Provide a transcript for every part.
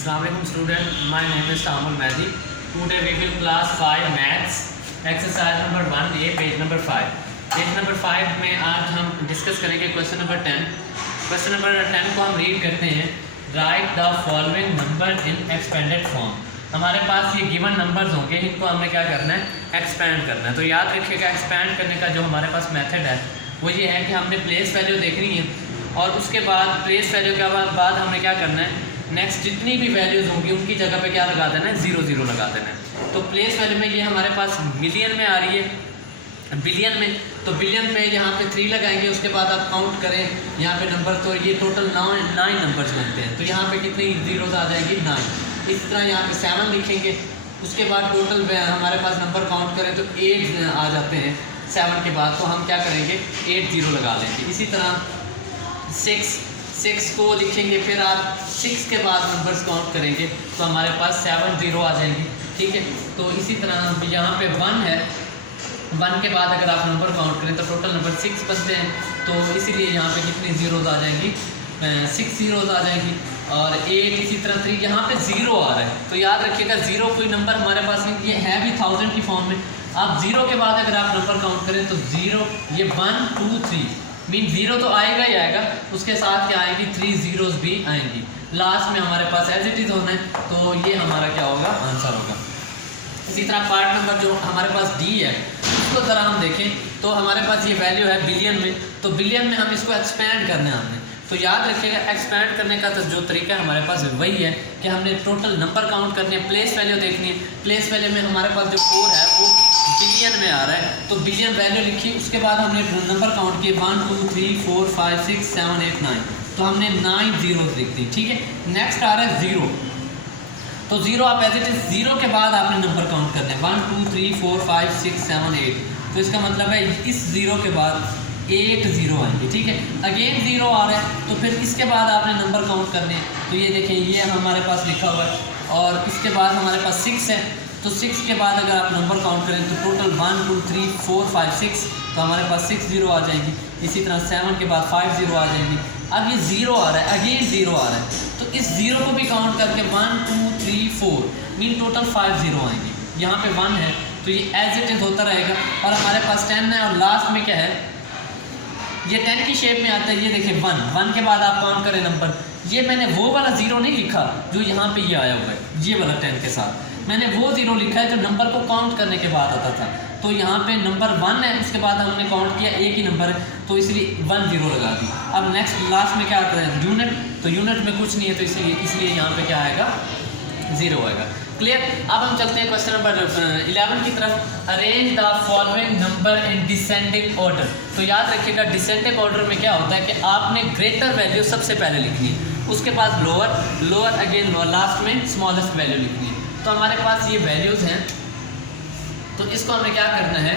Assalamualaikum student, my name is Tamul Mehdi. Today we will class 5 maths exercise number 1 ये page number 5. Page number 5 में आज हम discuss करेंगे question number 10. Question number 10 को हम read करते हैं. Right the following number in expanded form. हमारे पास ये गिवन नंबर्स होंगे, इनको हमने क्या करना है, एक्सपेंड करना है. तो याद रखिएगा एक्सपेंड करने का जो हमारे पास मेथड है वो ये है कि हमने प्लेस वैल्यू देखनी है और उसके बाद प्लेस वैल्यू के बाद हमने क्या करना है, नेक्स्ट जितनी भी वैल्यूज़ होंगी उनकी जगह पे क्या लगा देना है, 0 0 लगा देना है. तो प्लेस वैल्यू में ये हमारे पास मिलियन में आ रही है, बिलियन में, तो बिलियन पे यहाँ पे 3 लगाएंगे. उसके बाद आप काउंट करें यहाँ पे नंबर, तो ये टोटल 9 नंबर्स बनते हैं. तो यहाँ पे कितनी जीरोज आ जाएंगी, 9. इस तरह यहाँ पे 7 लिखेंगे. उसके बाद टोटल हमारे पास नंबर काउंट करें तो 8 आ जाते हैं 7 के बाद. तो हम क्या करेंगे, 8 0 लगा लेंगे. इसी तरह 6 को लिखेंगे, फिर आप 6 के बाद नंबर्स काउंट करेंगे तो हमारे पास 7 0 आ जाएंगे. ठीक है. तो इसी तरह यहाँ पे 1 है, 1 के बाद अगर आप नंबर काउंट करें तो टोटल नंबर 6 बनते हैं. तो इसीलिए यहाँ पे कितनी जीरोज आ जाएंगी, 6 जीरोज आ जाएंगी. और 8 इसी तरह 3 यहाँ पे 0 आ रहा है. तो याद रखिएगा 0 कोई नंबर हमारे पास नहीं, ये है भी 1000 की फॉर्म में. आप 0 के बाद अगर आप नंबर काउंट करें तो 0, ये 1 2 3 मीन 0 तो आएगा ही आएगा, उसके साथ क्या आएंगी, 3 zeros भी आएंगी. लास्ट में हमारे पास एज इट इज़ होना है. तो ये हमारा क्या होगा, आंसर होगा. इसी तरह पार्ट नंबर जो हमारे पास डी है उसको ज़रा हम देखें तो हमारे पास ये वैल्यू है बिलियन में. तो बिलियन में हम इसको एक्सपेंड करना है हमने. तो याद रखिएगा एक्सपेंड करने का तो जो तरीका है हमारे पास वही है कि हमने टोटल नंबर काउंट करने है, प्लेस वैल्यू देखनी है. प्लेस वैल्यू में हमारे पास जो 4 है वो बिलियन में आ रहा है, तो बिलियन वैल्यू लिखी. उसके बाद हमने नंबर काउंट किए 1 2 3 4 5 6 7 8 9. तो हमने 9 जीरोज लिख दी. ठीक है. नेक्स्ट आ रहा है 0. तो 0 आप एज इट इज 0 के बाद आपने नंबर काउंट करने हैं 1 2 3 4 5 6 7 8. तो इसका मतलब है इस 0 के बाद 8 0 आएंगे. ठीक है. अगेन 0 आ रहा है तो फिर इसके बाद आपने नंबर काउंट करने हैं. तो ये देखें ये हमारे पास लिखा हुआ है और इसके बाद हमारे पास 6 है. तो 6 के बाद अगर आप नंबर काउंट करें तो टोटल 1 2 3 4 5 6. तो हमारे पास 6 0 आ जाएंगी. इसी तरह 7 के बाद 5 0 आ जाएंगी. अब ये 0 आ रहा है, अगेन 0 आ रहा है. तो इस 0 को भी काउंट करके 1 2 3 4 मीन टोटल 5 0 आएंगे. यहाँ पे 1 है तो ये एज इट इज होता रहेगा. और हमारे पास 10 है और लास्ट में क्या है, ये 10 की शेप में आता है. ये देखिए 1 के बाद आप काउंट करें नंबर. ये मैंने वो वाला 0 नहीं लिखा जो यहाँ पे ये आया हुआ है, ये वाला 10 के साथ मैंने वो 0 लिखा है जो नंबर को काउंट करने के बाद आता था. तो यहाँ पे नंबर 1 है, उसके बाद हमने काउंट किया एक ही नंबर है तो इसलिए 1 0 लगा दी. अब नेक्स्ट लास्ट में क्या आता है, यूनिट. तो यूनिट में कुछ नहीं है तो इसलिए यहाँ पे क्या आएगा, 0 आएगा. क्लियर. अब हम चलते हैं क्वेश्चन नंबर 11 की तरफ. Arrange the following number in descending order. तो याद रखिएगा डिसेंडिंग ऑर्डर में क्या होता है कि आपने ग्रेटर वैल्यू सबसे पहले लिखनी है, उसके बाद लोअर अगेन लास्ट में स्मॉलेस्ट वैल्यू लिखनी है. तो हमारे पास ये वैल्यूज़ हैं तो इसको हमें क्या करना है,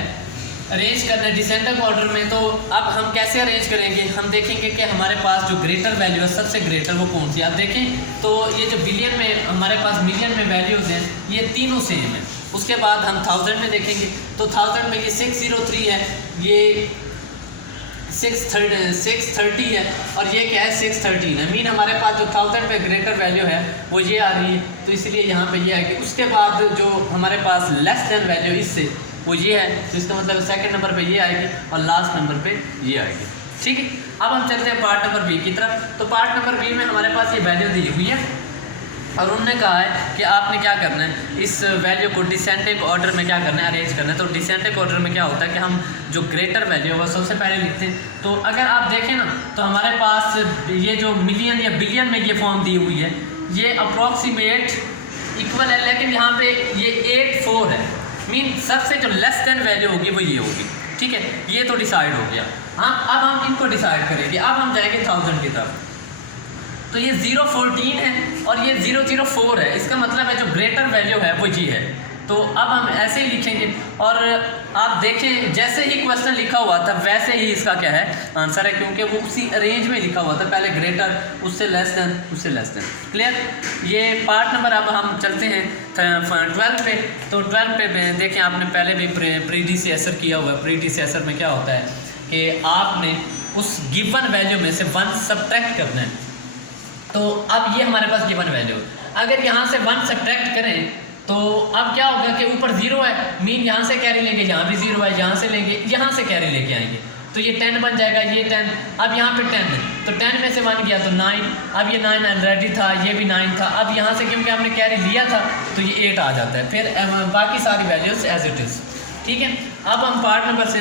अरेंज करना है डिसेंडिंग ऑर्डर में. तो अब हम कैसे अरेंज करेंगे, हम देखेंगे कि हमारे पास जो ग्रेटर वैल्यू है सबसे ग्रेटर वो कौन सी. आप देखें तो ये जो बिलियन में हमारे पास मिलियन में वैल्यूज़ हैं ये तीनों सेम है. उसके बाद हम 1000 में देखेंगे तो 1000 में ये 603 है, ये 630 है और ये क्या है 613 है. मीन हमारे पास जो 1000 पे ग्रेटर वैल्यू है वो ये आ रही है. तो इसलिए यहाँ पे ये आएगी. उसके बाद जो हमारे पास लेस देन वैल्यू इससे वो ये है, तो इसका मतलब सेकंड नंबर पे ये आएगी और लास्ट नंबर पे ये आएगी. ठीक है. अब हम चलते हैं पार्ट नंबर बी की तरफ. तो पार्ट नंबर बी में हमारे पास ये वैल्यू दी हुई है और उन्होंने कहा है कि आपने क्या करना है, इस वैल्यू को डिसेंडिंग ऑर्डर में क्या करना है, अरेंज करना है. तो डिसेंडिंग ऑर्डर में क्या होता है कि हम जो ग्रेटर वैल्यू है वो सबसे पहले लिखते हैं. तो अगर आप देखें ना तो हमारे पास ये जो मिलियन या बिलियन में ये फॉर्म दी हुई है ये अप्रॉक्सीमेट इक्वल है, लेकिन यहाँ पे ये 8 4 है. मीन सबसे जो लेस देन वैल्यू होगी वो ये होगी. ठीक है. ये तो डिसाइड हो गया. हाँ, अब हम इनको डिसाइड करेंगे. अब हम जाएंगे 1000 की तरफ. तो ये 014 है और ये 004 है. इसका मतलब है जो ग्रेटर वैल्यू है वो ये है. तो अब हम ऐसे ही लिखेंगे और आप देखें जैसे ही क्वेश्चन लिखा हुआ था वैसे ही इसका क्या है, आंसर है, क्योंकि वो उसी रेंज में लिखा हुआ था. पहले ग्रेटर, उससे लेस देन, उससे लेस देन. क्लियर. ये पार्ट नंबर. अब हम चलते हैं 12 पे. तो 12 पे देखें आपने पहले भी प्रीडिसेसर किया हुआ है. प्रीडिसेसर में क्या होता है कि आपने उस गिवन वैल्यू में से 1 सब्ट्रैक्ट करना है. तो अब ये हमारे पास गिवन वैल्यू, अगर यहाँ से 1 सब्ट्रैक्ट करें तो अब क्या होगा कि ऊपर 0 है, मीन यहाँ से कैरी लेंगे, यहाँ भी 0 है, यहाँ से लेंगे, यहाँ से कैरी लेके आएंगे तो ये 10 बन जाएगा, ये 10, अब यहाँ पे 10 है तो 10 में से 1 गया तो 9, अब ये 9 ऑलरेडी था, ये भी 9 था, अब यहाँ से क्योंकि हमने कैरी लिया था तो ये 8 आ जाता है, फिर बाकी सारी वैल्यूज एज इट इज़। ठीक है, अब हम पार्ट नंबर से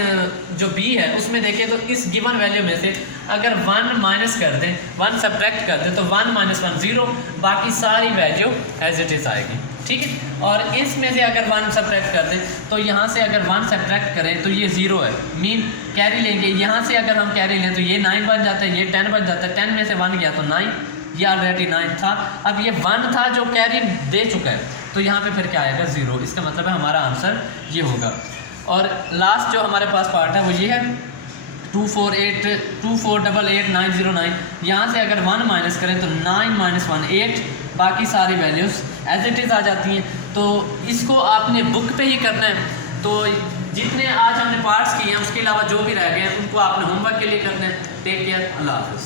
जो बी है उसमें देखें तो इस गिवन वैल्यू में से अगर 1 माइनस कर दें, 1 सब्ट्रैक्ट कर दें तो 1 - 1 0, बाकी सारी वैल्यू एज इट इज़ आएगी। ठीक है, और इसमें से अगर 1 सब्ट्रैक्ट कर दें तो यहाँ से अगर 1 सब्ट्रैक्ट करें तो ये 0 है, मीन कैरी लेंगे, यहाँ से अगर हम कैरी लें तो ये 9 बन जाता है, ये 10 बन जाता है, 10 में से 1 गया तो 9, ये ऑलरेडी 9 था, अब ये 1 था जो कैरी दे चुका है तो यहाँ पे फिर क्या आएगा 0, इसका मतलब है हमारा आंसर ये होगा। और लास्ट जो हमारे पास पार्ट है वो ये है 24888909, यहाँ से अगर 1 माइनस करें तो 9 - 1 8, बाकी सारी वैल्यूज़ एज इट इज़ आ जाती हैं। तो इसको आपने बुक पे ही करना है, तो जितने आज हमने पार्ट्स किए हैं उसके अलावा जो भी रह गए हैं उनको आपने होमवर्क के लिए करना है। टेक केयर, अल्लाह हाफ़िज़।